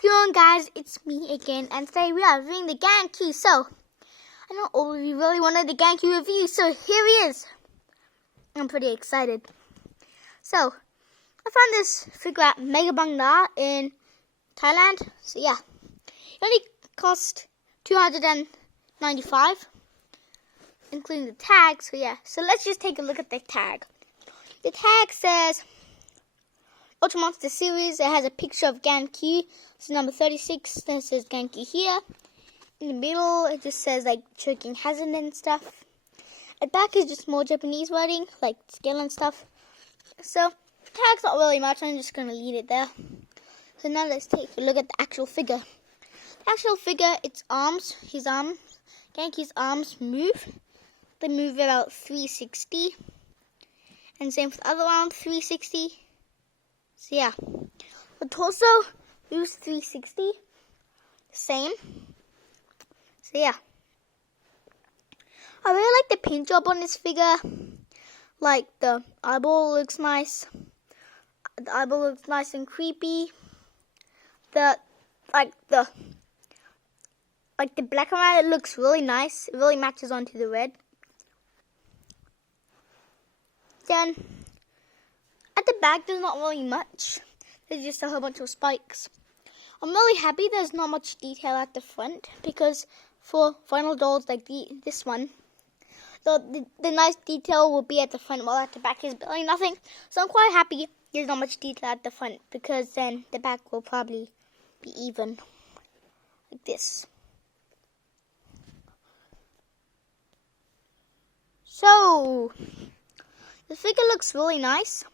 What's going on, guys? It's me again, and today we are reviewing the Gan Q. So, I know all of you really wanted the Gan Q review, so here he is. I'm pretty excited. So, I found this figure at Mega Bandai in Thailand. So yeah, it only cost $295, including the tag. So yeah, so let's just take a look at the tag. The tag says Ultra Monster series. It has a picture of Gan Q. It's number 36. Then it says Gan Q here. In the middle, it just says like choking hazard and stuff. At back is just more Japanese writing, like scale and stuff. So tag's not really much. I'm just gonna leave it there. So now let's take a look at the actual figure. The actual figure, its arms, his arms, Gan Q's arms move. They move about 360, and same for the other arm, 360. So yeah, the torso moves 360, same. So yeah, I really like the paint job on this figure. Like the eyeball looks nice. The eyeball looks nice and creepy. The black and white, it looks really nice. It really matches onto the red. Then at the back, there's not really much. There's just a whole bunch of spikes. I'm really happy there's not much detail at the front, because for final dolls like this one, the nice detail will be at the front, while at the back is barely nothing. So I'm quite happy there's not much detail at the front, because then the back will probably be even, like this. So the figure looks really nice.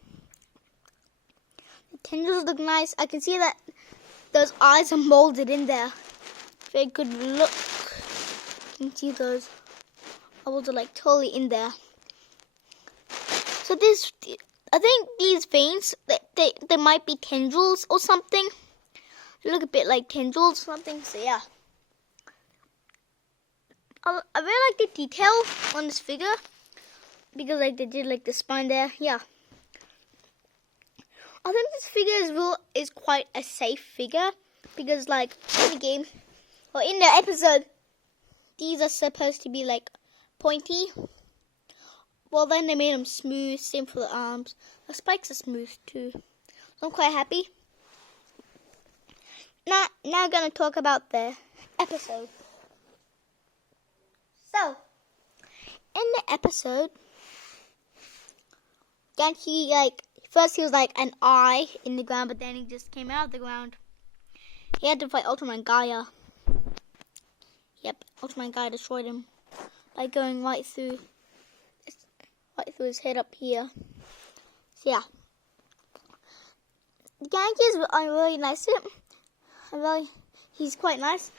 The tendrils look nice. I can see that those eyes are molded in there. Very good look. You can see those eyes are like totally in there. So this, I think these veins, they might be tendrils or something. They look a bit like tendrils or something. So yeah, I really like the detail on this figure, because like they did like the spine there. Yeah, I think this figure is quite a safe figure, because like in the game or in the episode, these are supposed to be like pointy. Well, then they made them smooth. Same for the arms. The spikes are smooth too. So I'm quite happy. Now I'm gonna talk about the episode. So in the episode, Gan Q, like, first he was like an eye in the ground, but then he just came out of the ground. He had to fight Ultraman Gaia. Yep, Ultraman Gaia destroyed him by going right through his head up here. So yeah, Gan Q is really nice. He's quite nice.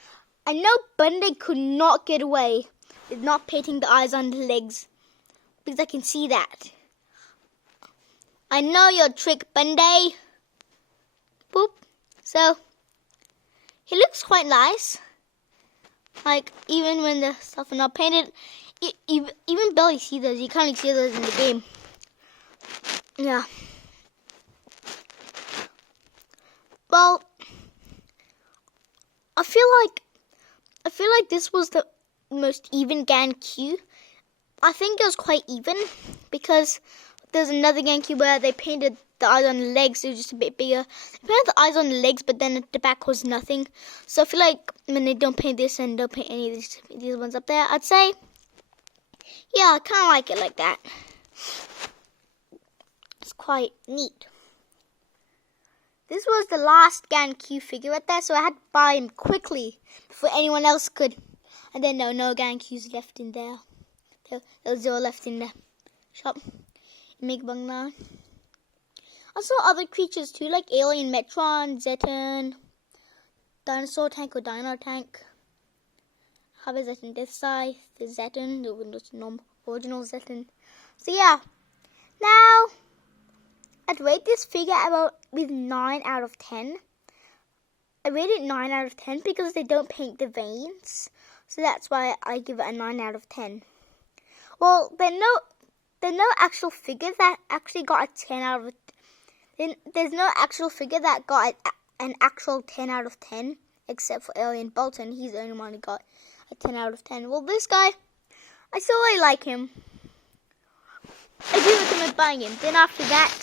I know Bandai could not get away with not painting the eyes on the legs, because I can see that. I know your trick, Bandai. Boop. So he looks quite nice. Like, even when the stuff are not painted, even barely see those. You can't even see those in the game. Yeah. Well, I feel like this was the most even Gan Q. I think it was quite even, because there's another Gan Q where they painted the eyes on the legs. It was just a bit bigger. They painted the eyes on the legs, but then at the back was nothing. So I feel like when they don't paint this and don't paint any of these ones up there, I'd say, yeah, I kind of like it like that. It's quite neat. This was the last Gan Q figure right there, so I had to buy him quickly before anyone else could. And then no Gan Q's left in there. There was 0 left in the shop. Mega Bandai. I saw other creatures too, like Alien Metron, Zeton, Dinosaur Tank or Dino Tank. Have a Zeton Death Scythe, the Zeton, the original Zeton. So yeah, now I'd rate this figure with 9 out of 10. I rate it 9 out of 10 because they don't paint the veins, so that's why I give it a 9 out of 10. Well, there are no actual figure that actually got a 10 out of. There's no actual figure that got an actual 10 out of 10, except for Alien Bolton. He's the only one who got a 10 out of 10. Well, this guy, I still really like him. I do recommend buying him. Then after that,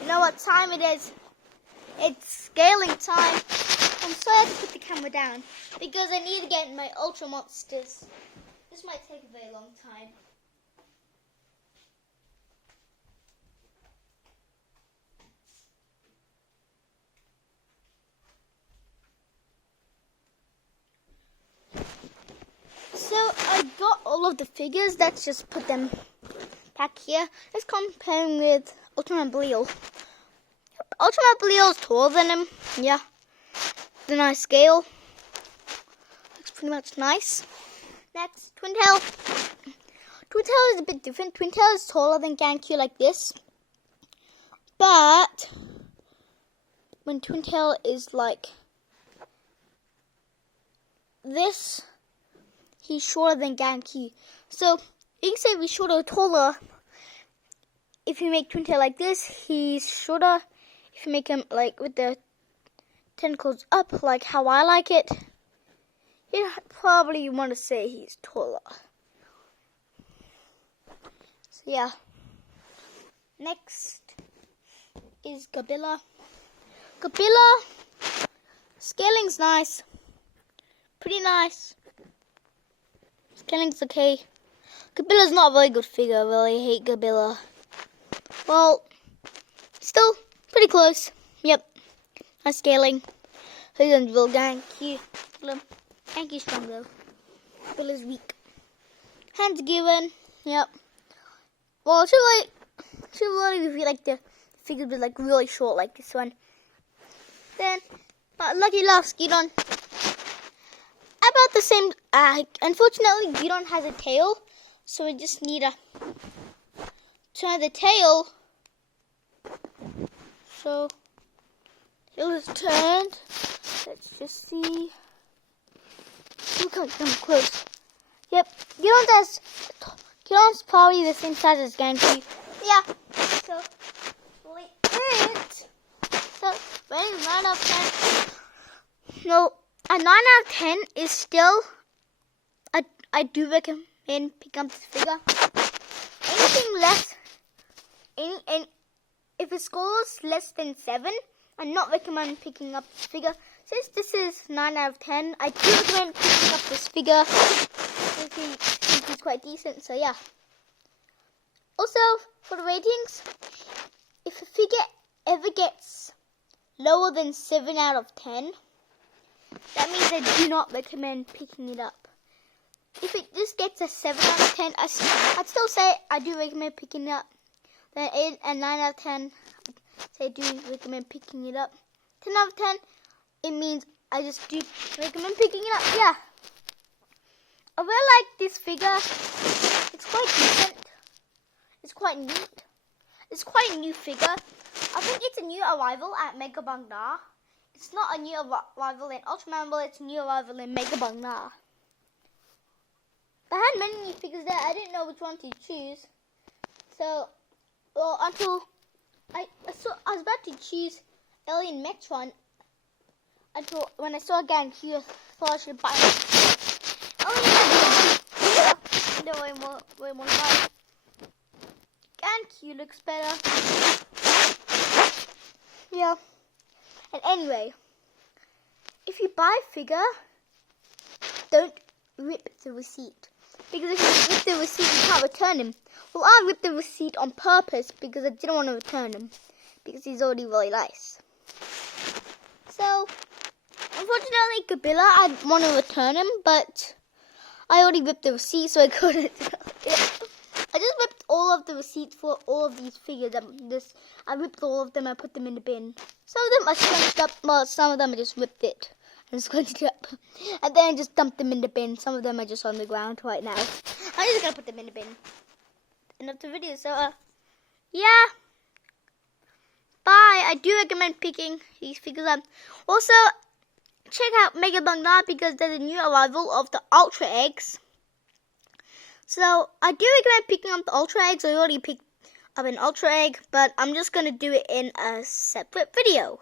you know what time it is? It's scaling time. I'm sorry I have to put the camera down because I need to get my Ultra Monsters. This might take a very long time. So I got all of the figures. Let's just put them back here. Let's compare him with Ultraman Bleel. Ultraman Bleel is taller than him. Yeah. The nice scale. Looks pretty much nice. Next, Twintail. Twintail is a bit different. Twintail is taller than Gan Q like this. But when Twintail is like this, he's shorter than Gan Q. So you can say he's shorter or taller. If you make Twintail like this, he's shorter. If you make him like with the tentacles up, like how I like it, you probably want to say he's taller. So yeah. Next is Gabilla. Gabilla, scaling's nice. Pretty nice. Scaling's okay. Gabilla's not a very good figure. I really hate Gabilla. Well, still pretty close. Yep. Nice scaling. Who's on real Gan Q? Gan Q's strong though. Gabilla's weak. Hands given. Yep. Well, I should really if you like the figures with like really short like this one. Then, but lucky last Gidon. About the same. Unfortunately, Gidon has a tail, so we just need to turn the tail. So it was turned. Let's just see. You can't come close. Yep, Gidon's probably the same size as Gan Q. Yeah. So wait, it. So rating 9 out of 10. No, a 9 out of 10 is still. I do recommend picking up this figure. Anything less, if it scores less than 7, I'm not recommending picking up this figure. Since this is 9 out of 10, I do recommend picking up this figure. I think he's quite decent, so yeah. Also, for the ratings, if a figure ever gets lower than 7 out of 10, that means I do not recommend picking it up. If it just gets a 7 out of 10, I'd still say I do recommend picking it up. Then 8 and 9 out of 10, I'd say I do recommend picking it up. 10 out of 10, it means I just do recommend picking it up. Yeah. I really like this figure. It's quite decent. It's quite neat. It's quite a new figure. I think it's a new arrival at Mega Bandai. It's not a new arrival in Ultraman, but it's a new arrival in Mega Bandai. I had many new figures there. I didn't know which one to choose. So, well, until I was about to choose Alien Metron. Until when I saw Gan Q, I thought I should buy it. Way more fun. Gan Q looks better. Yeah. And anyway, if you buy a figure, don't rip the receipt. Because if you rip the receipt, you can't return him. Well, I ripped the receipt on purpose because I didn't want to return him. Because he's already really nice. So, unfortunately, Gabilla, I want to return him, but I already ripped the receipt, so I couldn't. I just ripped all of the receipts for all of these figures. I ripped all of them and put them in the bin. Some of them are scrunched up, well, some of them I just ripped it and scrunched it up. And then I just dumped them in the bin. Some of them are just on the ground right now. I'm just gonna put them in the bin. End of the video. So, yeah. Bye. I do recommend picking these figures up. Also, check out Mega Bandai because there's a new arrival of the Ultra Eggs. So, I do recommend picking up the Ultra Eggs. I already picked up an Ultra Egg, but I'm just going to do it in a separate video.